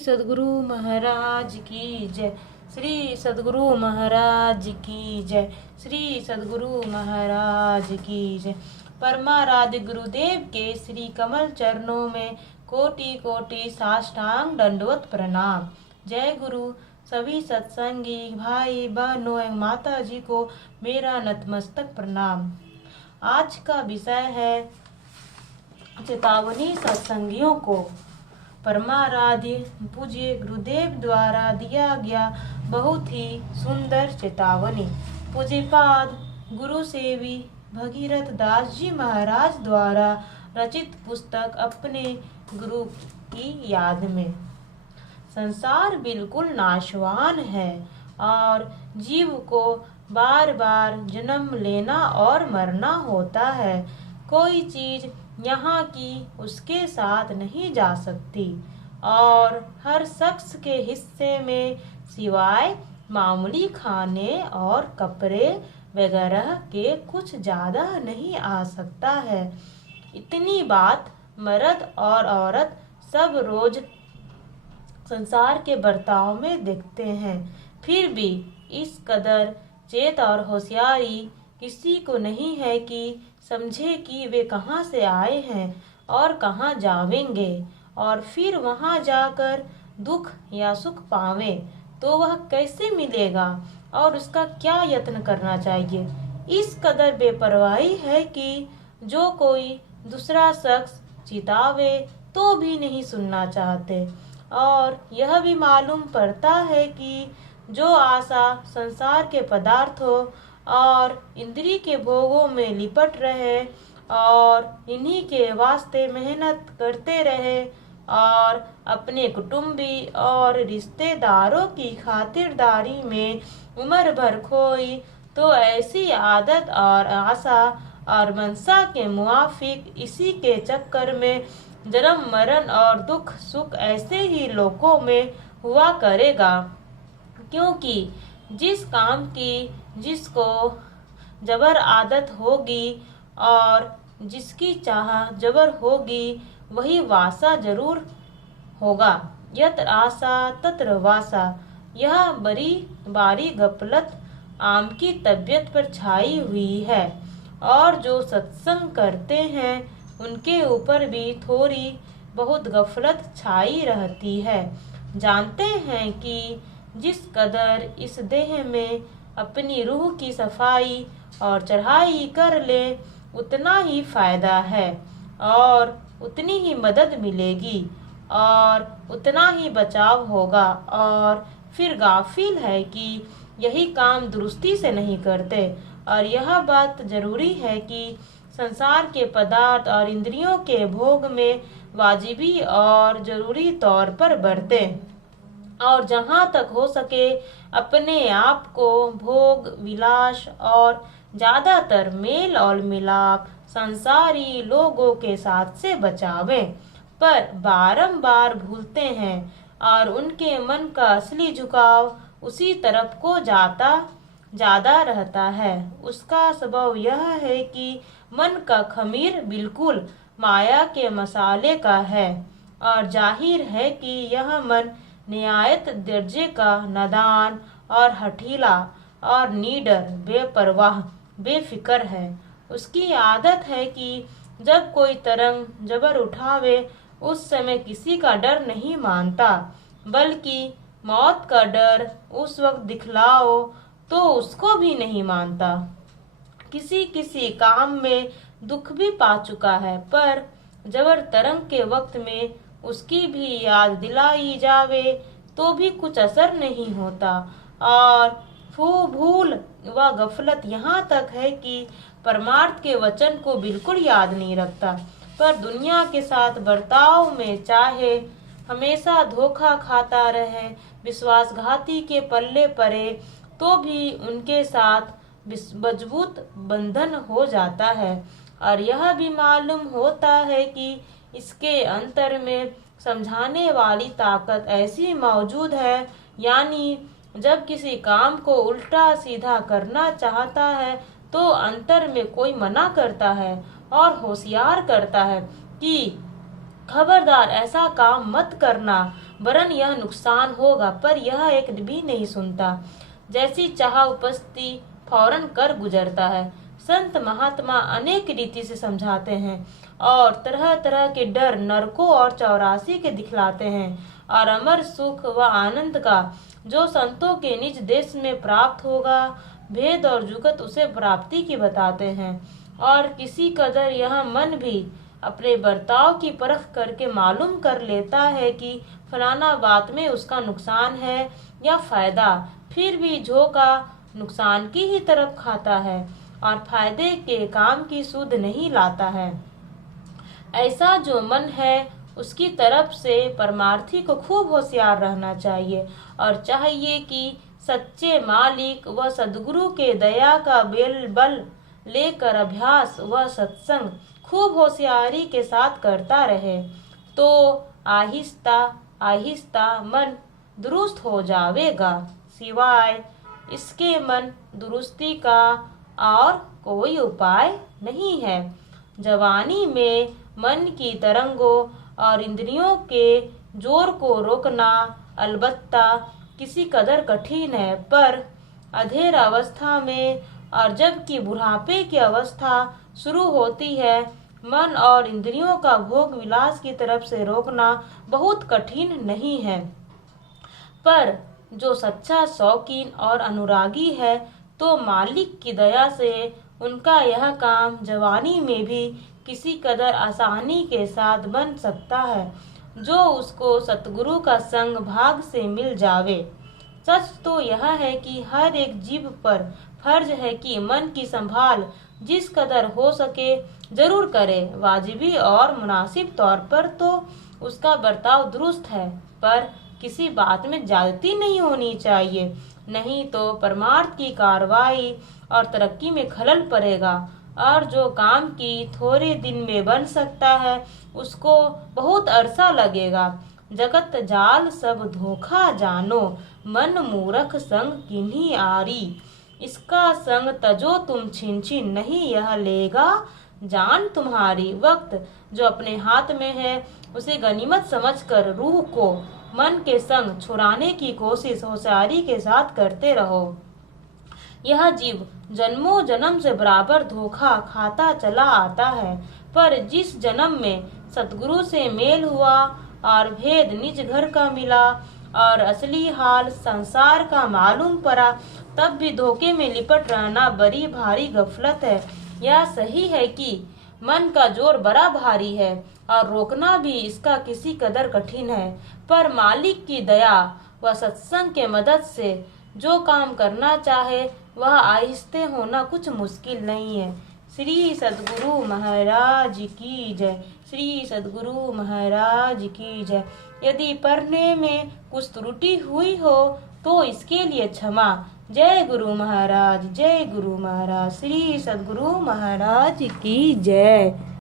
सदगुरु महाराज की जय। श्री सदगुरु महाराज की जय। श्री सदगुरु महाराज की जय। परमाराध्य गुरुदेव के श्री कमल चरणों में कोटि कोटि साष्टांग दंडवत प्रणाम। जय गुरु। सभी सत्संगी भाई बहनों एवं माता जी को मेरा नतमस्तक प्रणाम। आज का विषय है चेतावनी सत्संगियों को। परमाराध्य पूज्य गुरुदेव द्वारा दिया गया बहुत ही सुंदर चेतावनी। पूज्यपाद गुरु सेवी भगीरथ दास जी महाराज द्वारा रचित पुस्तक अपने गुरु की याद में। संसार बिल्कुल नाशवान है और जीव को बार बार जन्म लेना और मरना होता है। कोई चीज यहाँ की उसके साथ नहीं जा सकती और हर शख्स के हिस्से में सिवाय मामूली खाने और कपड़े वगैरह के कुछ ज्यादा नहीं आ सकता है। इतनी बात मर्द और औरत सब रोज संसार के बर्ताव में देखते हैं। फिर भी इस कदर चेत और होशियारी किसी को नहीं है कि समझे कि वे कहाँ से आए हैं और कहाँ जावेंगे और फिर वहाँ जाकर दुख या सुख पावे तो वह कैसे मिलेगा और उसका क्या यत्न करना चाहिए। इस कदर बेपरवाही है कि जो कोई दूसरा शख्स चितावे तो भी नहीं सुनना चाहते और यह भी मालूम पड़ता है कि जो आशा संसार के पदार्थों और इंद्रिय के भोगों में लिपट रहे और इन्हीं के वास्ते मेहनत करते रहे और अपने कुटुंबी और रिश्तेदारों की खातिरदारी में उम्र भर खोई तो ऐसी आदत और आशा और मनसा के मुआफिक इसी के चक्कर में जन्म मरण और दुख सुख ऐसे ही लोकों में हुआ करेगा। क्योंकि जिस काम की जिसको जबर आदत होगी और जिसकी चाह जबर होगी वही वासा जरूर होगा। यत्र आशा तत्र वासा। यह बड़ी बारी गफलत आम की तबीयत पर छाई हुई है और जो सत्संग करते हैं उनके ऊपर भी थोड़ी बहुत गफलत छाई रहती है। जानते हैं कि जिस कदर इस देह में अपनी रूह की सफाई और चढ़ाई कर ले उतना ही फायदा है और उतनी ही मदद मिलेगी और उतना ही बचाव होगा। और फिर गाफिल है कि यही काम दुरुस्ती से नहीं करते और यह बात जरूरी है कि संसार के पदार्थ और इंद्रियों के भोग में वाजिबी और जरूरी तौर पर बरते और जहाँ तक हो सके अपने आप को भोग विलास और ज्यादातर मेल और मिलाप संसारी लोगों के साथ से बचावें। पर बारंबार भूलते हैं और उनके मन का असली झुकाव उसी तरफ को ज्यादा रहता है। उसका स्वभाव यह है कि मन का खमीर बिल्कुल माया के मसाले का है और जाहिर है कि यह मन निहायत दर्जे का नादान और हठीला और नीडर बेपरवाह बेफिक्र है। उसकी आदत है कि जब कोई तरंग जबर उठावे उस समय किसी का डर नहीं मानता बल्कि मौत का डर उस वक्त दिखलाओ तो उसको भी नहीं मानता। किसी किसी काम में दुख भी पा चुका है पर जबर तरंग के वक्त में उसकी भी याद दिलाई जावे तो भी कुछ असर नहीं होता और भूल व गफलत यहाँ तक है कि परमार्थ के वचन को बिल्कुल याद नहीं रखता। पर दुनिया के साथ बर्ताव में चाहे हमेशा धोखा खाता रहे विश्वासघाती के पल्ले पड़े तो भी उनके साथ मजबूत बंधन हो जाता है और यह भी मालूम होता है कि इसके अंतर में समझाने वाली ताकत ऐसी मौजूद है। यानी जब किसी काम को उल्टा सीधा करना चाहता है तो अंतर में कोई मना करता है और होशियार करता है कि खबरदार ऐसा काम मत करना वरन यह नुकसान होगा, पर यह एक भी नहीं सुनता। जैसी चाह उपस्थिति फौरन कर गुजरता है। संत महात्मा अनेक रीति से समझाते हैं और तरह तरह के डर नरकों और 84 के दिखलाते हैं, और अमर सुख व आनंद का जो संतों के निज देश में प्राप्त होगा, भेद और जुगत उसे प्राप्ति की बताते हैं। और किसी कदर यह मन भी अपने बर्ताव की परख करके मालूम कर लेता है कि फलाना बात में उसका नुकसान है या फायदा, फिर भी झोंका नुकसान की ही तरफ खाता है और फायदे के काम की सुध नहीं लाता है। ऐसा जो मन है उसकी तरफ से परमार्थी को खूब होशियार रहना चाहिए और चाहिए कि सच्चे मालिक व सद्गुरु के दया का बल लेकर अभ्यास व सत्संग खूब होशियारी के साथ करता रहे, तो आहिस्ता आहिस्ता मन दुरुस्त हो जावेगा। सिवाय इसके मन दुरुस्ती का और कोई उपाय नहीं है। जवानी में मन की तरंगों और इंद्रियों के जोर को रोकना अलबत्ता किसी कदर कठिन है, पर अधेड़ अवस्था में और जबकि बुढ़ापे की अवस्था शुरू होती है, मन और इंद्रियों का भोग विलास की तरफ से रोकना बहुत कठिन नहीं है। पर जो सच्चा शौकीन और अनुरागी है, तो मालिक की दया से उनका यह काम जवानी में भी किसी कदर आसानी के साथ बन सकता है, जो उसको सतगुरु का संग भाग से मिल जावे। सच तो यह है कि हर एक जीव पर फर्ज है कि मन की संभाल जिस कदर हो सके जरूर करे। वाजिबी और मुनासिब तौर पर तो उसका बर्ताव दुरुस्त है, पर किसी बात में ज्यादती नहीं होनी चाहिए, नहीं तो परमार्थ की कार्रवाई और तरक्की में खलल पड़ेगा, और जो काम की थोड़े दिन में बन सकता है उसको बहुत अरसा लगेगा। जगत जाल सब धोखा जानो, मन मूरख संग किन्हीं आरी। इसका संग तजो तुम छिन छिन, नहीं यह लेगा जान तुम्हारी। वक्त जो अपने हाथ में है उसे गनीमत समझकर रूह को मन के संग छुड़ाने की कोशिश होशियारी के साथ करते रहो। यह जीव जन्मों जन्म से बराबर धोखा खाता चला आता है, पर जिस जन्म में सतगुरु से मेल हुआ और भेद निज घर का मिला और असली हाल संसार का मालूम पड़ा, तब भी धोखे में लिपट रहना बड़ी भारी गफलत है। यह सही है कि मन का जोर बड़ा भारी है और रोकना भी इसका किसी कदर कठिन है, पर मालिक की दया व सत्संग के मदद से जो काम करना चाहे वह आहिस्ते होना कुछ मुश्किल नहीं है। श्री सद्गुरु महाराज की जय। श्री सद्गुरु महाराज की जय। यदि पढ़ने में कुछ त्रुटि हुई हो तो इसके लिए क्षमा। जय गुरु महाराज, जय गुरु महाराज। श्री सद्गुरु महाराज की जय।